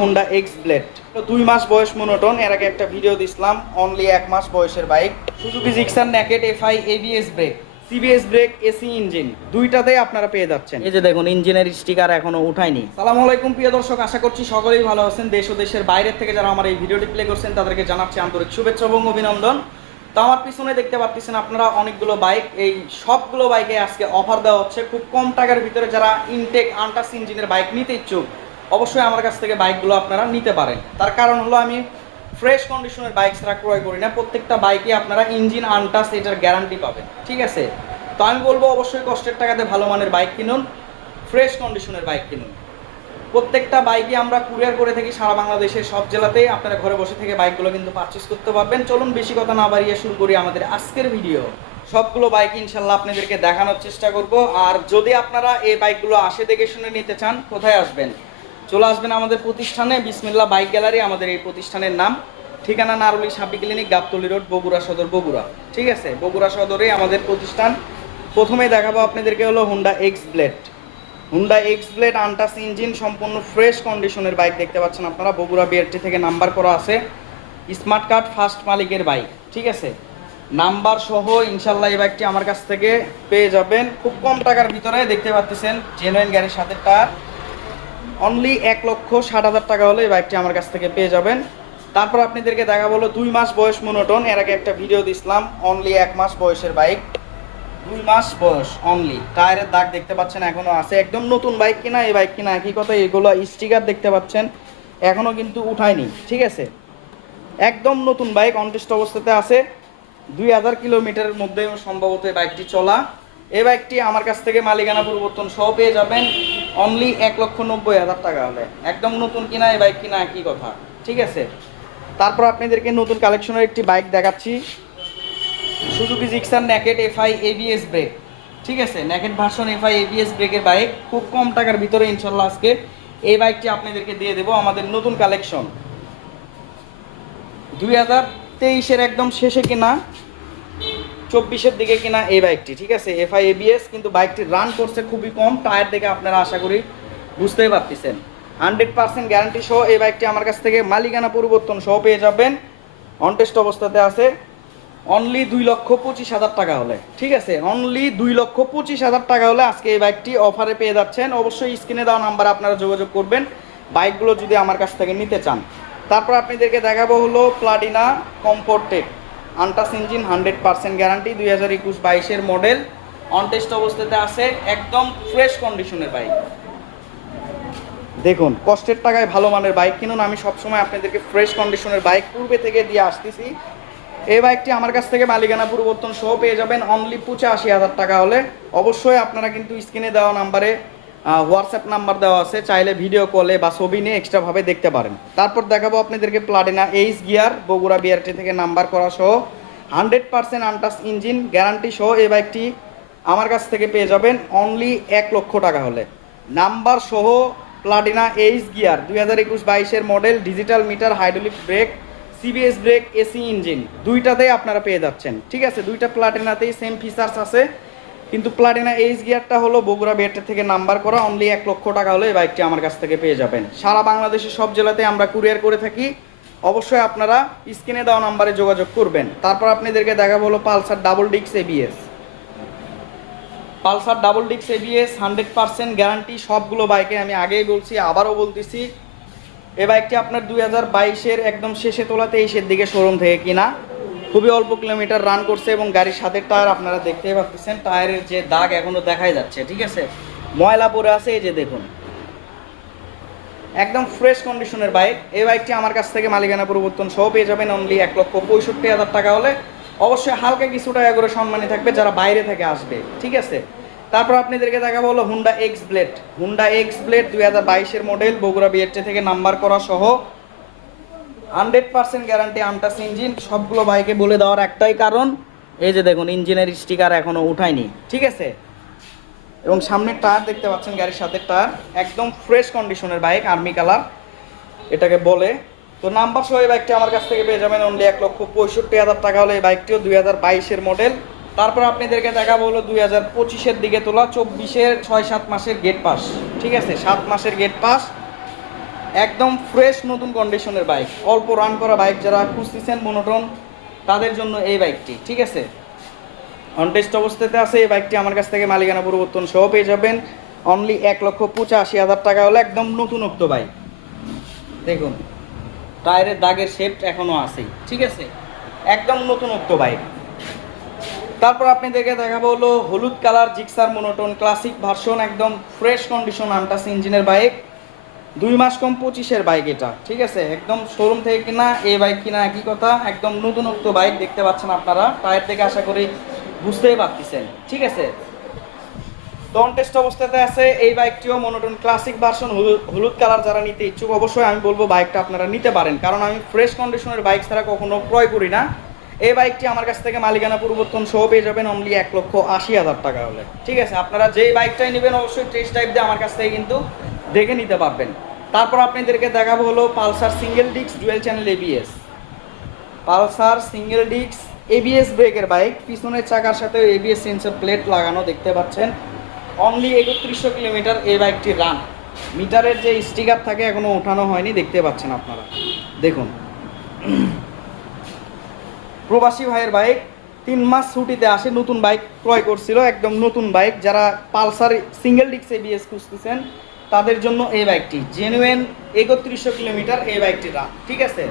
Honda X Blade দুই মাস বয়স monotone এর আগে একটা ভিডিও দিছিলাম অনলি এক মাস বয়সের bike Suzuki Gixxer naked FI ABS brake CBS brake AC engine দুইটাতেই আপনারা পেয়ে যাচ্ছেন। এই যে দেখুন ইঞ্জিনের স্টিকার এখনও উঠায়নি। সালাম আলাইকুম, প্রিয় দর্শক, আশা করছি সকলেই ভালো আছেন। দেশ ও দেশের বাইরের থেকে যারা আমার এই ভিডিওটি প্লে করছেন, তাদেরকে জানাচ্ছি আন্তরিক শুভেচ্ছা এবং অভিনন্দন। তো আমার পিছনে দেখতে পাচ্ছেন আপনারা অনেকগুলো বাইক এই সবগুলো বাইকে আজকে অফার দেওয়া হচ্ছে। খুব কম টাকার ভিতরে যারা ইনটেক আন্টাস ইঞ্জিনের বাইক নিতে ইচ্ছুক অবশ্যই আমার কাছ থেকে বাইকগুলো আপনারা নিতে পারেন। তার কারণ হলো আমি ফ্রেশ কন্ডিশনের বাইক ছাড়া ক্রয় করি না, প্রত্যেকটা বাইকে আপনারা ইঞ্জিন আনটাস এটার গ্যারান্টি পাবেন, ঠিক আছে? তো আমি বলব অবশ্যই কষ্টের টাকাতে ভালো মানের বাইক কিনুন ফ্রেশ কন্ডিশনের বাইক কিনুন। প্রত্যেকটা বাইকে আমরা কুরিয়ার করে থাকি সারা বাংলাদেশের সব জেলাতেই, আপনারা ঘরে বসে থেকে বাইকগুলো কিন্তু পারচেস করতে পারবেন। চলুন বেশি কথা না বাড়িয়ে শুরু করি আমাদের আজকের ভিডিও সবগুলো বাইক ইনশাল্লাহ আপনাদেরকে দেখানোর চেষ্টা করব। আর যদি আপনারা এই বাইকগুলো আসে দেখে শুনে নিতে চান, কোথায় আসবেন? চলে আসবেন আমাদের প্রতিষ্ঠানে। বিসমিল্লা বাইক গ্যালারি আমাদের এই প্রতিষ্ঠানের নাম। ঠিকানা নারুলি সাপি ক্লিনিক, গাবতলি রোড, বগুড়া সদর, বগুড়া। ঠিক আছে? বগুড়া সদরে আমাদের প্রতিষ্ঠান। প্রথমে দেখাবো আপনাদেরকে হলো Honda X Blade Honda X Blade untouched engine সম্পূর্ণ ফ্রেশ কন্ডিশনের বাইক দেখতে পাচ্ছেন আপনারা। বগুড়া বিআরটি থেকে নাম্বার করা আছে। স্মার্ট কার্ড ফার্স্ট মালিকের বাইক ঠিক আছে? নাম্বার সহ ইনশাল্লাহ এই বাইকটি আমার কাছ থেকে পেয়ে যাবেন। খুব কম টাকার ভিতরে দেখতে পাচ্ছেন। জেনুইন গাড়ির সাথে টায়ার অনলি এক লক্ষ ষাট হাজার টাকা হলে এই বাইকটি আমার কাছ থেকে পেয়ে যাবেন। তারপর আপনাদেরকে দেখা বলো দুই মাস বয়স মনোটন এর আগে একটা ভিডিও দিছিলাম অনলি এক মাস বয়সের বাইক দুই মাস বয়স অনলি টায়ারের দাগ দেখতে পাচ্ছেন, এখনও আছে। একদম নতুন বাইক কিনা, এই বাইক কিনা একই কথা এগুলো স্টিকার দেখতে পাচ্ছেন। এখনও কিন্তু উঠায়নি, ঠিক আছে? একদম নতুন বাইক অনটেস্ট অবস্থাতে আছে। দুই হাজার কিলোমিটারের মধ্যে সম্ভবত এই বাইকটি চলা। এই বাইকটি আমার কাছ থেকে মালিকানা পরিবর্তন সহ পেয়ে যাবেন। অনলি এক লক্ষ নব্বই হাজার টাকা হলে। একদম নতুন কিনা এই বাইক কিনা একই কথা, ঠিক আছে? তারপর আপনাদেরকে নতুন কালেকশনের একটি বাইক দেখাচ্ছি। Suzuki Gixxer naked FI ABS brake ঠিক আছে? ন্যাকেট ভার্সন এফআই এবিএস ব্রেকের বাইক খুব কম টাকার ভিতরে ইনশাল্লাহ আজকে এই বাইকটি আপনাদেরকে দিয়ে দেবো আমাদের নতুন কালেকশন দুই হাজার তেইশের একদম শেষে কিনা চব্বিশের দিকে কিনা এই বাইকটি, ঠিক আছে? এফআই এবিএস কিন্তু বাইকটি রান করছে খুবই কম টায়ার দেখে আপনারা আশা করি বুঝতেই পারতেছেন। হান্ড্রেড পার্সেন্ট গ্যারান্টি সহ এই বাইকটি আমার কাছ থেকে মালিকানা পরিবর্তন সহ পেয়ে যাবেন। অনটেস্ট অবস্থাতে আছে অনলি দুই লক্ষ পঁচিশ হাজার টাকা হলে, ঠিক আছে? অনলি দুই লক্ষ পঁচিশ হাজার টাকা হলে আজকে এই বাইকটি অফারে পেয়ে যাচ্ছেন। অবশ্যই স্ক্রিনে দেওয়া নাম্বারে আপনারা যোগাযোগ করবেন, বাইকগুলো যদি আমার কাছ থেকে নিতে চান। তারপর আপনাদেরকে দেখাবো হলো Platina Comfortec untouched engine hundred percent guarantee, দুই হাজার একুশ বাইশের মডেল। অনটেস্ট অবস্থাতে আছে একদম ফ্রেশ কন্ডিশনের বাইক। দেখুন, কষ্টের টাকায় ভালো মানের বাইক কিনুন। আমি সবসময় আপনাদেরকে ফ্রেশ কন্ডিশনের বাইক পূর্বে থেকে দিয়ে আসতেছি। এই বাইকটি আমার কাছ থেকে মালিকানা পরিবর্তন সহ পেয়ে যাবেন। অনলি পঁচাশি হাজার টাকা হলে। অবশ্যই আপনারা কিন্তু স্ক্রিনে দেওয়া নাম্বারে হোয়াটসঅ্যাপ নাম্বার দেওয়া আছে, চাইলে ভিডিও কলে বা ছবি নিয়ে এক্সট্রাভাবে দেখতে পারেন। তারপর দেখাবো আপনাদেরকে Platina H gear Bogura BRT থেকে নাম্বার করা সহ। Hundred percent untouched engine guarantee সহ এই বাইকটি আমার কাছ থেকে পেয়ে যাবেন অনলি এক লক্ষ টাকা হলে। নাম্বার সহ প্লাটিনা এইচ গিয়ার দুই হাজার একুশ বাইশের model digital meter hydraulic brake CBS brake AC engine দুইটাতেই আপনারা পেয়ে যাচ্ছেন। ঠিক আছে, দুইটা প্লাটিনাতেই সেম ফিচার্স আছে। কিন্তু প্লাটিনা এইচ গিয়ারটা হলো বগুড়া বেয়ারটা থেকে নাম্বার করা অনলি এক লক্ষ টাকা হলে এই বাইকটি আমার কাছ থেকে পেয়ে যাবেন। সারা বাংলাদেশের সব জেলাতে আমরা কুরিয়ার করে থাকি। অবশ্যই আপনারা স্ক্রিনে দেওয়া নাম্বারে যোগাযোগ করবেন। তারপর আপনাদেরকে দেখাবো হলো পালসার ডাবল ডিক্স এবিএস পালসার ডাবল ডিক্স এবিএস হান্ড্রেড পার্সেন্ট গ্যারান্টি সবগুলো বাইকে আমি আগেই বলছি, আবারও বলতেছি, এ বাইকটি আপনার দুই হাজার বাইশের একদম শেষে তোলা তেইশের দিকে শোরুম থেকে কিনা। খুবই অল্প কিলোমিটার রান করছে এবং গাড়ির সাথে টায়ার আপনারা দেখতেই পাচ্ছেন। টায়ারের যে দাগ এখনও দেখাই যাচ্ছে, ঠিক আছে? ময়লা পরে আছে, এই যে দেখুন। একদম ফ্রেশ কন্ডিশনের বাইক এই বাইকটি আমার কাছ থেকে মালিকানা পরিবর্তন সহ পেয়ে যাবেন অনলি এক লক্ষ পঁয়ষট্টি হাজার টাকা হলে। অবশ্যই হালকা কিছু টাকা করে সম্মানী থাকবে যারা বাইরে থেকে আসবে, ঠিক আছে? তারপর আপনাদেরকে দেখাবো হলো Honda X Blade Honda X Blade দুই হাজার বাইশের মডেল বগুড়া বিএরটি থেকে নাম্বার করা সহ। Hundred percent guarantee untouched engine, সবগুলো বাইকে বলে দেওয়ার একটাই কারণ, এই যে দেখুন, ইঞ্জিনের স্টিকার এখনও উঠায়নি, ঠিক আছে? এবং সামনের টায়ার দেখতে পাচ্ছেন গাড়ির সাথে টায়ার, একদম ফ্রেশ কন্ডিশনের বাইক, আর্মি কালার, এটাকে বলে। তো নাম্বার সহ এই বাইকটি আমার কাছ থেকে পেয়ে যাবেন অনলি এক লক্ষ পঁয়ষট্টি হাজার টাকা হলে এই বাইকটিও দুই হাজার বাইশের মডেল তারপর আপনাদেরকে দেখাবো হলো দুই হাজার পঁচিশের দিকে তোলা, চব্বিশের ছয় সাত মাসের গেট পাস ঠিক আছে? সাত মাসের গেট পাস একদম ফ্রেশ নতুন কন্ডিশনের বাইক অল্প রান করা বাইক যারা খুঁজতেছেন, মনোটন, তাদের জন্য এই বাইকটি ঠিক আছে? অনটেস্ট অবস্থাতে আছে, এই বাইকটি আমার কাছ থেকে মালিকানা পরিবর্তন সহ পেয়ে যাবেন। অনলি এক লক্ষ পঁচাশি হাজার টাকা হলে একদম নতুনত্ব বাইক দেখুন টায়ারের দাগের শেপ এখনও আছেই, ঠিক আছে? একদম নতুনত্ব বাইক তারপর আপনাদেরকে দেখাবো হলো হলুদ colour Gixxer monotone classic version একদম ফ্রেশ কন্ডিশন আনটাস ইঞ্জিনের বাইক দুই মাস কম পঁচিশের বাইক এটা, ঠিক আছে? একদম শোরুম থেকে কিনা এই বাইক কিনা একই কথা, একদম নতুনত্ব বাইক দেখতে পাচ্ছেন আপনারা, টায়ার থেকে আশা করি বুঝতেই পারতেছেন, ঠিক আছে? টন টেস্ট অবস্থাতে আছে, এই বাইকটিও মনোটন ক্লাসিক ভার্সন হলুদ কালার যারা নিতে ইচ্ছুক, অবশ্যই আমি বলব বাইকটা আপনারা নিতে পারেন, কারণ আমি ফ্রেশ কন্ডিশনের বাইক ছাড়া কখনো ক্রয় করি না। এই বাইকটি আমার কাছ থেকে মালিকানা পরিবর্তন সহ পেয়ে যাবেন অনলি এক লক্ষ আশি হাজার টাকা হলে, ঠিক আছে? আপনারা যেই বাইকটাই নেবেন, অবশ্যই টেস্ট টাইপ দিয়ে আমার কাছ থেকে কিন্তু দেখে নিতে পারবেন। তারপর আপনাদেরকে দেখাবো হলো Pulsar single disc, dual channel ABS Pulsar single disc ABS ব্রেকের বাইক, পিছনের চাকার সাথে এবিএস সেন্সর প্লেট লাগানো দেখতে পাচ্ছেন। অনলি একত্রিশশো কিলোমিটার এই বাইকটি রান মিটারের যে স্টিকার থাকে এখনও ওঠানো হয়নি, দেখতে পাচ্ছেন আপনারা। দেখুন। প্রবাসী ভাইয়ের বাইক, তিন মাস ছুটিতে আসে, নতুন বাইক ক্রয় করছিল, একদম নতুন বাইক। যারা পালসার সিঙ্গেল ডিক্স এবিএস খুঁজতেছেন তাদের জন্য এই বাইকটি। জেনুয়েন একত্রিশশো কিলোমিটার এই বাইকটি রান ঠিক আছে?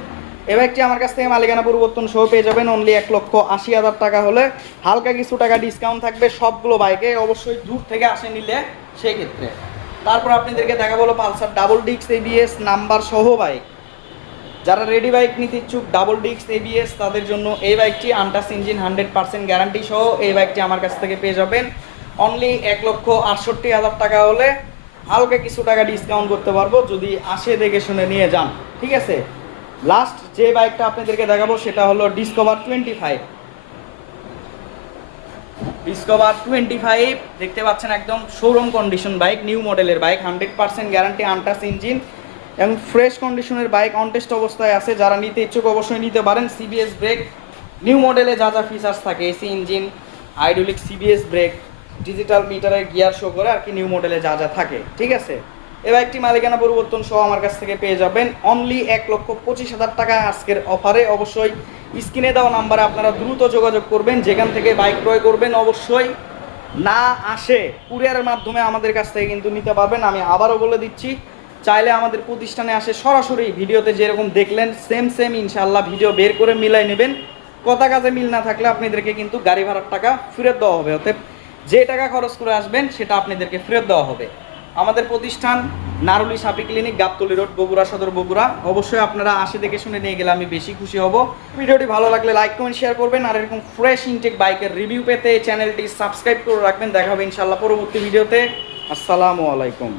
এই বাইকটি আমার কাছ থেকে মালিকানা পরিবর্তন সহ পেয়ে যাবেন অনলি এক লক্ষ আশি হাজার টাকা হলে। হালকা কিছু টাকা ডিসকাউন্ট থাকবে সবগুলো বাইকে, অবশ্যই দূর থেকে আসে নিলে সেই ক্ষেত্রে তারপর আপনাদেরকে দেখা বলো পালসার ডাবল ডিক্স এবিএস নাম্বার সহ বাইক। যারা রেডি বাইক নিতে ইচ্ছুক ডাবল ডিক্স এবিএস তাদের জন্য এই বাইকটি untouched engine hundred percent guarantee সহ এই বাইকটি আমার কাছ থেকে পেয়ে যাবেন। অনলি এক লক্ষ আটষট্টি হাজার টাকা হলে হালকা কিছু টাকা ডিসকাউন্ট করতে পারব, যদি আসে দেখে শুনে নিয়ে যান, ঠিক আছে? লাস্ট যে বাইকটা আপনাদেরকে দেখাবো, সেটা হলো Discover twenty five Discover twenty five দেখতে পাচ্ছেন একদম শোরুম কন্ডিশন বাইক নিউ মডেলের bike hundred percent guarantee untouched engine এবং ফ্রেশ কন্ডিশনের বাইক অনটেস্ট অবস্থায় আছে, যারা নিতে ইচ্ছুক অবশ্যই নিতে পারেন। সিবিএস ব্রেক নিউ মডেলে যা যা ফিচার্স থাকে AC engine hydraulic CBS brake digital মিটারের গিয়ার শো করে আর কি নিউ মডেলে যা যা থাকে, ঠিক আছে? এবার একটি মালিকানা পরিবর্তন সহ আমার কাছ থেকে পেয়ে যাবেন অনলি এক লক্ষ পঁচিশ হাজার টাকা আজকের অফারে অবশ্যই স্ক্রিনে দেওয়া নাম্বারে আপনারা দ্রুত যোগাযোগ করবেন, যেখান থেকে বাইক ক্রয় করবেন অবশ্যই। না আসে কুরিয়ারের মাধ্যমে আমাদের কাছ থেকে কিন্তু নিতে পারবেন। আমি আবারও বলে দিচ্ছি, চাইলে আমাদের প্রতিষ্ঠানে আসে সরাসরি ভিডিওতে যেরকম দেখলেন সেম সেম ইনশাল্লাহ ভিডিও বের করে মিলাই নেবেন। কথা কাজে মিল না থাকলে আপনাদেরকে কিন্তু গাড়ি ভাড়ার টাকা ফেরত দেওয়া হবে। অতএব যে টাকা খরচ করে আসবেন, সেটা আপনাদেরকে ফেরত দেওয়া হবে। আমাদের প্রতিষ্ঠান নারুলি সাপি ক্লিনিক, গাবতলি রোড, বগুড়া সদর বগুড়া। অবশ্যই আপনারা আসে দেখে শুনে নিয়ে গেলে আমি বেশি খুশি হব। ভিডিওটি ভালো লাগলে লাইক, কমেন্ট, শেয়ার করবেন। আর এরকম ফ্রেশ ইনটেক বাইকের রিভিউ পেতে চ্যানেলটি সাবস্ক্রাইব করে রাখবেন। দেখা হবে ইনশাল্লাহ পরবর্তী ভিডিওতে। আসসালামু আলাইকুম।